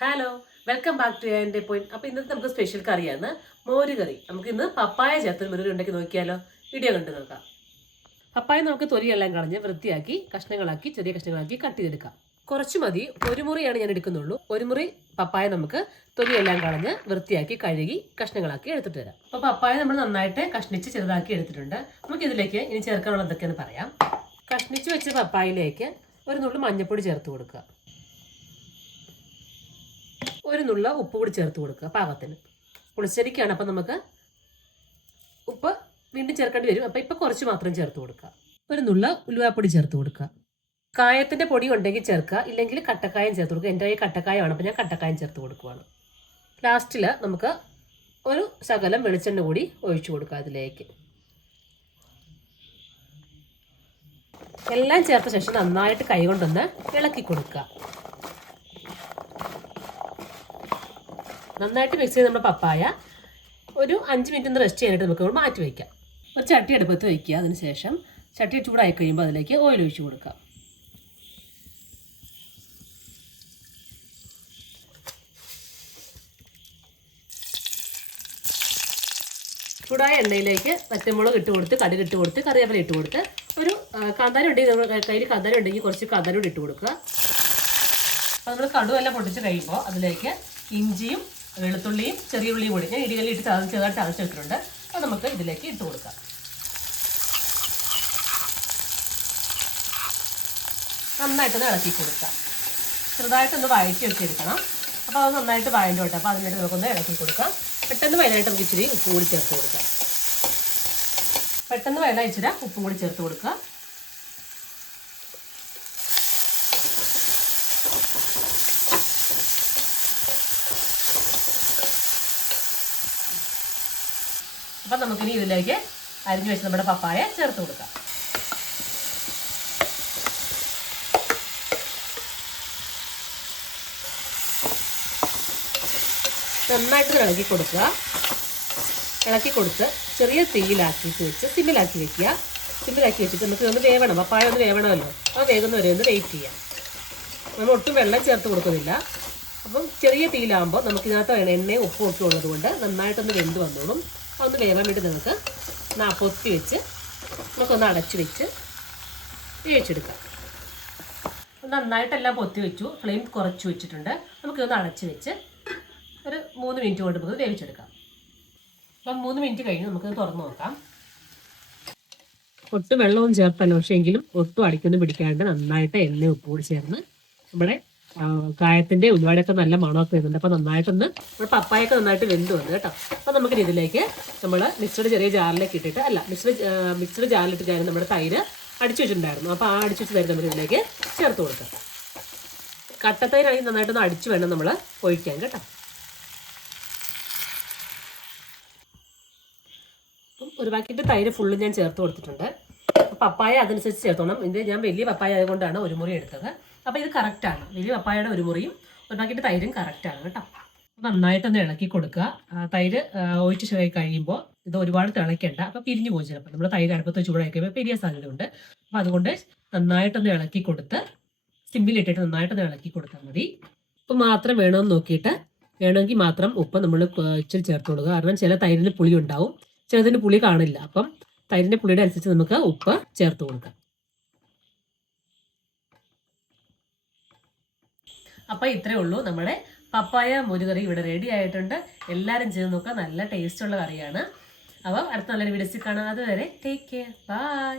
Hello, welcome back to എൻ്റെ point. അപ്പോൾ ഇന്നത്തെ നമുക്ക് സ്പെഷ്യൽ കറിയാണ് മോര് കറി. നമുക്ക് ഇന്ന് പപ്പായ ചേർത്ത് മോര് ഉണ്ടാക്കി നോക്കിയാലോ? വീഡിയോ കണ്ടു നോക്കാം. പപ്പായ നമുക്ക് തൊലിയെല്ലാം കളഞ്ഞ് വൃത്തിയാക്കി കഷ്ണങ്ങളാക്കി ചെറിയ കഷ്ണങ്ങളാക്കി കട്ട് ചെയ്തെടുക്കാം. കുറച്ച് മതി, ഒരു മുറിയാണ് ഞാൻ എടുക്കുന്നുള്ളൂ. ഒരു മുറി പപ്പായ നമുക്ക് തൊലിയെല്ലാം കളഞ്ഞ് വൃത്തിയാക്കി കഴുകി കഷ്ണങ്ങളാക്കി എടുത്തിട്ട് തരാം. അപ്പോൾ പപ്പായ നമ്മൾ നന്നായിട്ട് കഷ്ണിച്ച് ചെറുതാക്കി എടുത്തിട്ടുണ്ട്. നമുക്ക് ഇതിലേക്ക് ഇനി ചേർക്കാനുള്ള എന്തൊക്കെയാണെന്ന് പറയാം. കഷ്ണിച്ച് വെച്ച പപ്പായയിലേക്ക് ഒരു നുള്ളു മഞ്ഞൾപ്പൊടി ചേർത്ത് കൊടുക്കുക. ഒരു നുള്ള ഉപ്പ് കൂടി ചേർത്ത് കൊടുക്കുക പാകത്തിന്. പുളിശ്ശേരിക്കാണ്, അപ്പം നമുക്ക് ഉപ്പ് വീണ്ടും ചേർക്കേണ്ടി വരും. അപ്പം ഇപ്പം കുറച്ച് മാത്രം ചേർത്ത് കൊടുക്കുക. ഒരു നുള്ള ഉലുവാപ്പൊടി ചേർത്ത് കൊടുക്കുക. കായത്തിൻ്റെ പൊടി ഉണ്ടെങ്കിൽ ചേർക്കുക, ഇല്ലെങ്കിൽ കട്ടക്കായം ചേർത്ത് കൊടുക്കുക. എൻ്റെ കയ്യിൽ കട്ടക്കായമാണ്, അപ്പം ഞാൻ കട്ടക്കായം ചേർത്ത് കൊടുക്കുവാണ്. ലാസ്റ്റിൽ നമുക്ക് ഒരു ശകലം വെളിച്ചെണ്ണ കൂടി ഒഴിച്ചു കൊടുക്കുക അതിലേക്ക്. എല്ലാം ചേർത്ത ശേഷം നന്നായിട്ട് കൈ കൊണ്ടൊന്ന് ഇളക്കി കൊടുക്കുക. നന്നായിട്ട് മിക്സ് ചെയ്ത് നമ്മുടെ പപ്പായ ഒരു 5 മിനിറ്റ് ഒന്ന് റെസ്റ്റ് ചെയ്യാനായിട്ട് നമുക്ക് മാറ്റി വയ്ക്കാം. ഒരു ചട്ടി അടുപ്പത്ത് വയ്ക്കുക. അതിനുശേഷം ചട്ടി ചൂടായി കഴിയുമ്പോൾ അതിലേക്ക് ഓയിൽ ഒഴിച്ച് കൊടുക്കാം. ചൂടായ എണ്ണയിലേക്ക് പച്ചമുളക് ഇട്ട് കൊടുത്ത് കടുക് ഇട്ട് കൊടുത്ത് കറിവേപ്പില ഇട്ട് കൊടുത്ത് ഒരു കാന്താരി ഉണ്ടെങ്കിൽ കയ്യിൽ കാന്താരി ഉണ്ടെങ്കിൽ കുറച്ച് കാന്താരി കൂടി ഇട്ട് കൊടുക്കുക. അപ്പോൾ നമ്മൾ കടുവെല്ലാം പൊട്ടിച്ച് കഴിയുമ്പോൾ അതിലേക്ക് ഇഞ്ചിയും വെളുത്തുള്ളിയും ചെറിയ ഉള്ളിയും കൂടി ഞാൻ ഇടികല്ലിൽ ഇട്ട് ചെറുതായിട്ട് ചതച്ചെടുത്തിട്ടുണ്ട്. അത് നമുക്ക് ഇതിലേക്ക് ഇട്ട് കൊടുക്കാം. നന്നായിട്ടൊന്ന് ഇളക്കി കൊടുക്കാം. ചെറുതായിട്ടൊന്ന് വഴറ്റി വെച്ചെടുക്കണം. അപ്പോൾ അത് നന്നായിട്ട് വഴണ്ടോട്ടെ. അപ്പോൾ അതിനായിട്ട് നമുക്കൊന്ന് ഇളക്കി കൊടുക്കാം. പെട്ടെന്ന് വയനായിട്ട് നമുക്ക് ഇച്ചിരി ഉപ്പും കൂടി ചേർത്ത് കൊടുക്കാം. പെട്ടെന്ന് വയനാ ഇച്ചിരി ഉപ്പും കൂടി ചേർത്ത് കൊടുക്കുക. അപ്പം നമുക്കിനി ഇതിലേക്ക് അരിഞ്ഞു വെച്ച് നമ്മുടെ പപ്പായ ചേർത്ത് കൊടുക്കാം. നന്നായിട്ട് ഇളക്കി കൊടുക്കുക. ഇളക്കി കൊടുത്ത് ചെറിയ തീയിലാക്കിയിട്ട് വെച്ച് സിമ്മിലാക്കി വെക്കുക. സിമ്മിലാക്കി വെച്ചിട്ട് നമുക്ക് ഒന്ന് വേവണം. പപ്പായ ഒന്ന് വേവണമല്ലോ. അപ്പോൾ വേകുന്നവരെ ഒന്ന് വെയിറ്റ് ചെയ്യാം. നമ്മൾ ഒട്ടും വെള്ളം ചേർത്ത് കൊടുക്കുന്നില്ല. അപ്പം ചെറിയ തീയിലാകുമ്പോൾ നമുക്കിതിനകത്ത് എണ്ണയും ഉപ്പും ഒക്കെ ഉള്ളത് കൊണ്ട് നന്നായിട്ടൊന്ന് വെന്ത് വന്നോളും. അതൊന്ന് വേവാൻ വേണ്ടി നമുക്ക് പൊത്തി വെച്ച് നമുക്കൊന്ന് അടച്ച് വെച്ച് വേവിച്ചെടുക്കാം. നന്നായിട്ടെല്ലാം പൊത്തി വെച്ചു. ഫ്ലെയിം കുറച്ച് വെച്ചിട്ടുണ്ട്. നമുക്കിതൊന്ന് അടച്ച് വെച്ച് ഒരു 3 മിനിറ്റ് കൊണ്ട് നമുക്ക് വേവിച്ചെടുക്കാം. അപ്പം 3 മിനിറ്റ് കഴിഞ്ഞ് നമുക്കത് തുറന്ന് നോക്കാം. ഒട്ടും വെള്ളവും ചേർത്തല്ല, പക്ഷേ എങ്കിലും ഒട്ടും അടിക്കൊന്നും പിടിക്കാണ്ട് നന്നായിട്ട് എണ്ണ ഉപ്പ് കൂടി ചേർന്ന് നമ്മുടെ കായത്തിൻ്റെ ഉരുവാടൊക്കെ നല്ല മണമൊക്കെ വരുന്നുണ്ട്. അപ്പോൾ നന്നായിട്ടൊന്ന് നമ്മുടെ പപ്പായൊക്കെ നന്നായിട്ട് വെന്ത് വന്നു കേട്ടോ. അപ്പോൾ നമുക്ക് ഇതിലേക്ക് നമ്മൾ മിക്സഡ് ചെറിയ ജാറിലേക്ക് ഇട്ടിട്ട് മിക്സഡ് ജാറിലിട്ട് നമ്മുടെ തൈര് അടിച്ചു വെച്ചിട്ടുണ്ടായിരുന്നു. അപ്പോൾ ആ അടിച്ചു വെച്ച് തൈര് നമുക്ക് ഇതിലേക്ക് ചേർത്ത് കൊടുക്കാം. കട്ടത്തൈരാണെങ്കിൽ നന്നായിട്ടൊന്ന് അടിച്ചു വേണം നമ്മൾ ഒഴിക്കാൻ കേട്ടോ. അപ്പം ഒരു പാക്കറ്റ് തൈര് ഫുള്ള് ഞാൻ ചേർത്ത് കൊടുത്തിട്ടുണ്ട്. പപ്പായ അതനുസരിച്ച് ചേർത്തോണം. ഇത് ഞാൻ വലിയ പപ്പായ ആയതുകൊണ്ടാണ് ഒരു മുറി എടുത്തത്. അപ്പോൾ ഇത് കറക്റ്റാണ്. വലിയ പപ്പായയുടെ ഒരു മുറിയും ഒരു പാക്കറ്റ് തൈരും കറക്റ്റാണ് കേട്ടോ. നന്നായിട്ടൊന്ന് ഇളക്കി കൊടുക്കുക. തൈര് ഒഴിച്ച് കഴിയുമ്പോൾ ഇത് ഒരുപാട് തിളയ്ക്കേണ്ട. അപ്പോൾ പിരിഞ്ഞു പോകും ചിലപ്പോൾ. നമ്മൾ തൈര് അടുപ്പത്ത് ചൂടായി കഴിയുമ്പോൾ പിരിയാൻ സാധ്യതയുണ്ട്. അപ്പോൾ അതുകൊണ്ട് നന്നായിട്ടൊന്ന് ഇളക്കി കൊടുത്ത് സിമ്പിലിട്ടിട്ട് നന്നായിട്ടൊന്ന് ഇളക്കി കൊടുത്താൽ മതി. ഉപ്പ് മാത്രം വേണമെന്ന് നോക്കിയിട്ട് വേണമെങ്കിൽ മാത്രം ഉപ്പ് നമ്മൾ ഇച്ചിരി ചേർത്ത് കൊടുക്കുക. കാരണം ചില തൈരിന് പുളി ഉണ്ടാവും, ചിലതിന് പുളി കാണില്ല. അപ്പം തൈരിൻ്റെ പുളിയുടെ അനുസരിച്ച് നമുക്ക് ഉപ്പ് ചേർത്ത് കൊടുക്കാം. അപ്പോൾ ഇത്രയേ ഉള്ളൂ, നമ്മുടെ പപ്പായ മോരുകറി ഇവിടെ റെഡി ആയിട്ടുണ്ട്. എല്ലാവരും ചെയ്ത് നോക്കുക. നല്ല ടേസ്റ്റുള്ള കറിയാണ്. അപ്പോൾ അടുത്ത നല്ലൊരു വീഡിയോസിൽ കാണാം. അതുവരെ ടേക്ക് കെയർ, ബൈ.